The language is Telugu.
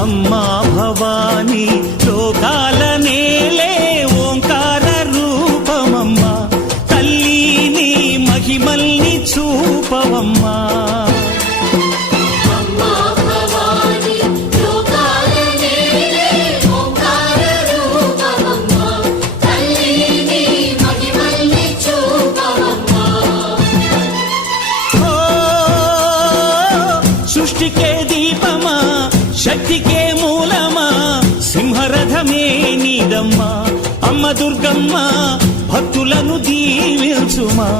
అమ్మా భవానీ లోకాల నేలే ఓంకార రూపమమ్మా, తల్లి నీ మహిమల్ని చూపవమ్మా. సృష్టికే దీపమా, శక్తికే మూలమా, సింహరథమే నీదమ్మా. అమ్మ దుర్గమ్మ భక్తులను దీవించుమా.